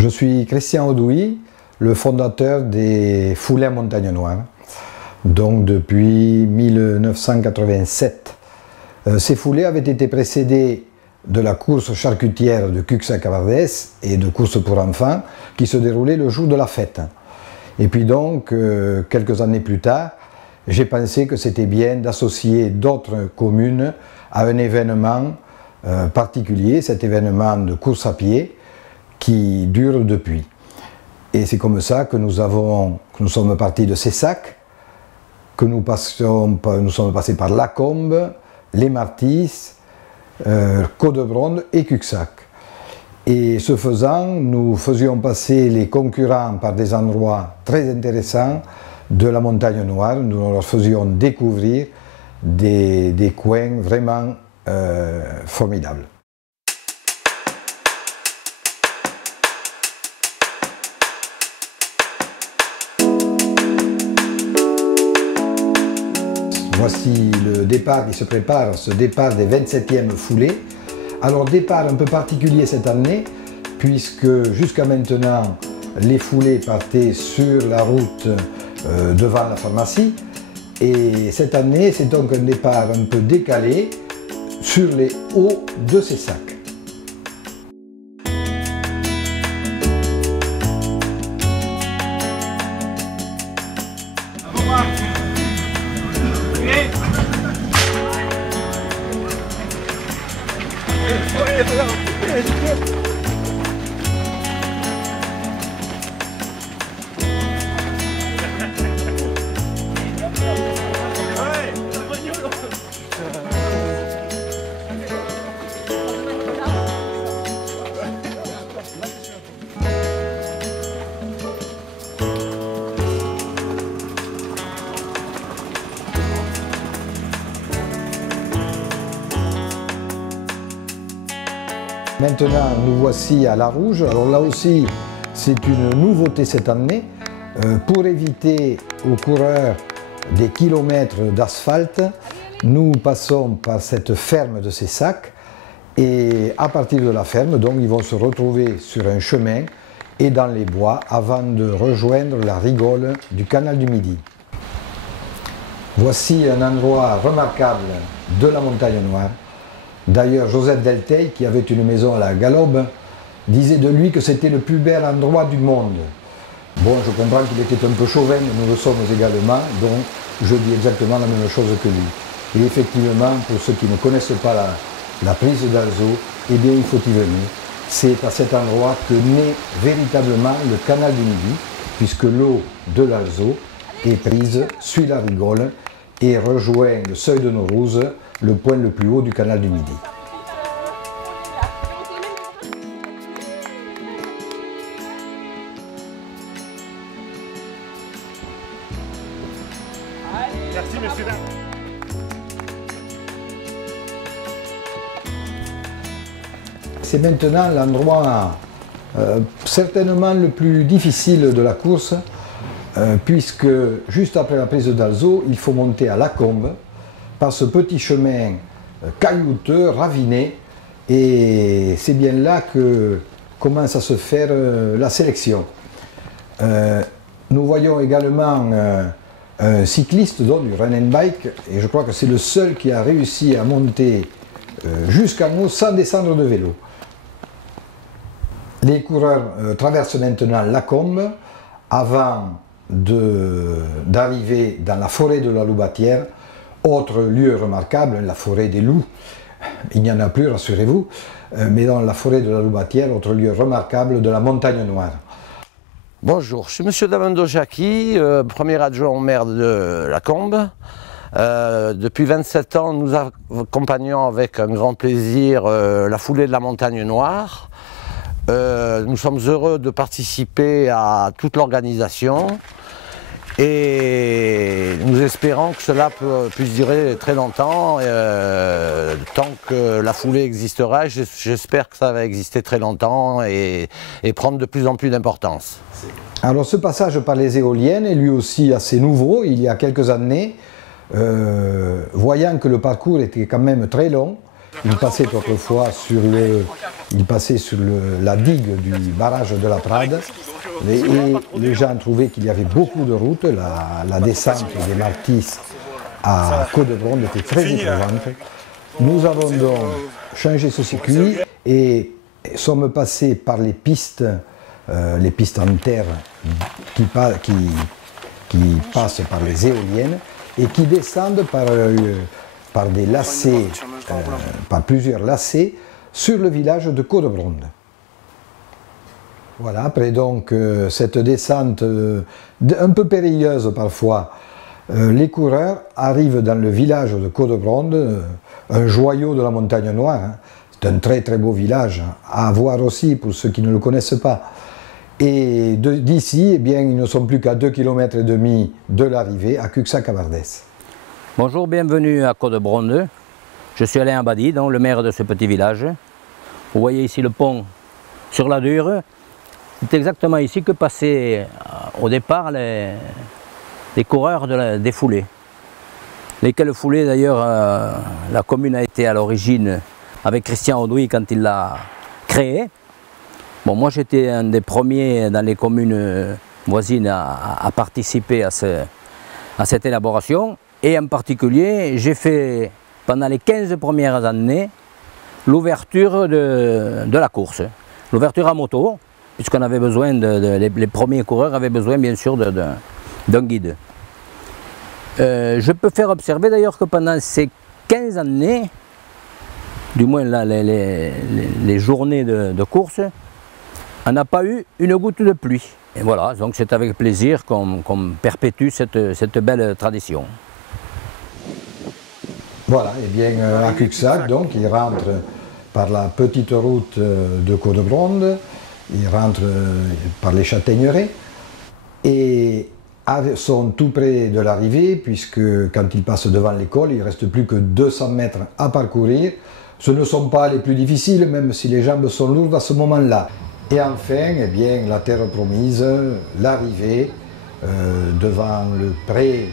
Je suis Christian Audouy, le fondateur des Foulées à Montagne Noire, donc depuis 1987. Ces foulées avaient été précédées de la course charcutière de Cuxa-Cabardès et de courses pour enfants qui se déroulaient le jour de la fête. Et puis donc, quelques années plus tard, j'ai pensé que c'était bien d'associer d'autres communes à un événement particulier, cet événement de course à pied qui dure depuis. Et c'est comme ça que nous sommes partis de Cessac, que nous sommes passés par Lacombe, les Martis, Codebronde et Cuxac. Et ce faisant, nous faisions passer les concurrents par des endroits très intéressants de la Montagne Noire. Nous leur faisions découvrir des coins vraiment formidables. Voici le départ qui se prépare, ce départ des 27e foulées. Alors départ un peu particulier cette année, puisque jusqu'à maintenant, les foulées partaient sur la route devant la pharmacie. Et cette année, c'est donc un départ un peu décalé sur les hauts de Cessac. Maintenant, nous voici à La Rouge. Alors là aussi, c'est une nouveauté cette année. Pour éviter aux coureurs des kilomètres d'asphalte, nous passons par cette ferme de Cessac. Et à partir de la ferme, donc, ils vont se retrouver sur un chemin et dans les bois avant de rejoindre la rigole du canal du Midi. Voici un endroit remarquable de la Montagne Noire. D'ailleurs, Joseph Delteil, qui avait une maison à la Galobe, disait de lui que c'était le plus bel endroit du monde. Bon, je comprends qu'il était un peu chauvin, nous le sommes également, donc je dis exactement la même chose que lui. Et effectivement, pour ceux qui ne connaissent pas la prise d'Alzot, eh bien il faut y venir. C'est à cet endroit que naît véritablement le canal du Midi, puisque l'eau de l'Alzot est prise, suit la rigole et rejoint le seuil de Naurouse, le point le plus haut du canal du Midi. Merci, messieurs. C'est maintenant l'endroit certainement le plus difficile de la course, puisque juste après la prise d'Alzot, il faut monter à Lacombe, par ce petit chemin caillouteux, raviné, et c'est bien là que commence à se faire la sélection. Nous voyons également un cycliste donc, du run and bike, et je crois que c'est le seul qui a réussi à monter jusqu'en haut sans descendre de vélo. Les coureurs traversent maintenant Lacombe avant d'arriver dans la forêt de la Loubatière. Autre lieu remarquable, la forêt des loups, il n'y en a plus, rassurez-vous, mais dans la forêt de la Loubatière, autre lieu remarquable de la Montagne Noire. Bonjour, je suis M. Davando Jacqui, premier adjoint au maire de Lacombe. Depuis 27 ans, nous accompagnons avec un grand plaisir la foulée de la Montagne Noire. Nous sommes heureux de participer à toute l'organisation. Et nous espérons que cela puisse durer très longtemps, tant que la foulée existera. J'espère que ça va exister très longtemps et prendre de plus en plus d'importance. Alors ce passage par les éoliennes est lui aussi assez nouveau, il y a quelques années. Voyant que le parcours était quand même très long, Il passait autrefois sur, la digue du barrage de la Prade et les gens trouvaient qu'il y avait beaucoup de routes. La descente des Martis à Codebronde était très éprouvante. Nous avons donc changé ce circuit et sommes passés par les pistes en terre qui passent par les éoliennes et qui descendent par des lacets, par plusieurs lacets sur le village de Codebronde. Voilà, après donc cette descente un peu périlleuse parfois, les coureurs arrivent dans le village de Codebronde, un joyau de la montagne noire. Hein. C'est un très très beau village à voir aussi pour ceux qui ne le connaissent pas. Et d'ici, eh bien, ils ne sont plus qu'à 2,5 km de l'arrivée à Cuxac-Cabardès. Bonjour, bienvenue à Codebronde. Je suis Alain Abadi, donc le maire de ce petit village. Vous voyez ici le pont sur la Dure. C'est exactement ici que passaient au départ les coureurs des foulées. Lesquels foulées d'ailleurs, la commune a été à l'origine avec Christian Audouy quand il l'a créé. Bon, moi j'étais un des premiers dans les communes voisines à participer à cette élaboration. Et en particulier, j'ai fait pendant les 15 premières années l'ouverture de la course. L'ouverture à moto, puisqu'on avait besoin, les premiers coureurs avaient besoin bien sûr d'un guide. Je peux faire observer d'ailleurs que pendant ces 15 années, du moins les journées de course, on n'a pas eu une goutte de pluie. Et voilà, donc c'est avec plaisir qu'on perpétue cette belle tradition. Voilà, et bien à Cuxac, donc, il rentre par la petite route de Codebronde, il rentre par les Châtaigneraies, et sont tout près de l'arrivée, puisque quand ils passent devant l'école, il ne reste plus que 200 mètres à parcourir. Ce ne sont pas les plus difficiles, même si les jambes sont lourdes à ce moment-là. Et enfin, eh bien, la terre promise, l'arrivée devant le pré,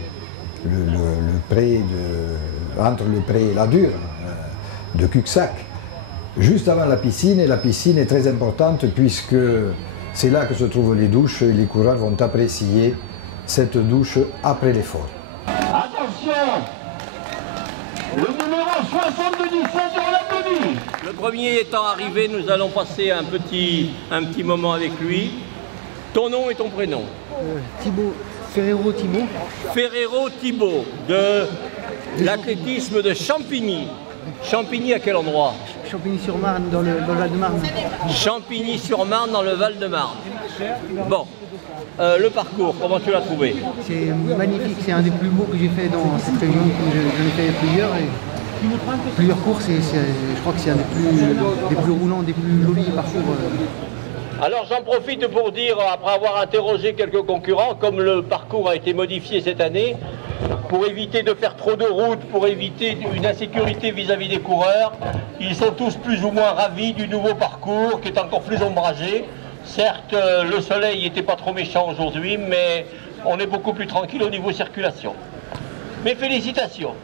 entre le pré et la Dure de Cuxac, juste avant la piscine. Et la piscine est très importante puisque c'est là que se trouvent les douches et les coureurs vont apprécier cette douche après l'effort. Attention, le numéro 77 dans la demi. Le premier étant arrivé, nous allons passer un petit moment avec lui. Ton nom et ton prénom? Thibaut, Ferrero Thibaut. Ferrero Thibaut, de l'athlétisme de Champigny. Champigny à quel endroit? Champigny-sur-Marne, dans le Val-de-Marne. Champigny-sur-Marne, dans le Val-de-Marne. Bon, le parcours, comment tu l'as trouvé? C'est magnifique, c'est un des plus beaux que j'ai fait dans cette région. J'en ai fait plusieurs courses et je crois que c'est un des plus roulants, des plus jolis parcours. Alors j'en profite pour dire, après avoir interrogé quelques concurrents, comme le parcours a été modifié cette année, pour éviter de faire trop de routes, pour éviter une insécurité vis-à-vis des coureurs, ils sont tous plus ou moins ravis du nouveau parcours qui est encore plus ombragé. Certes, le soleil n'était pas trop méchant aujourd'hui, mais on est beaucoup plus tranquille au niveau circulation. Mes félicitations.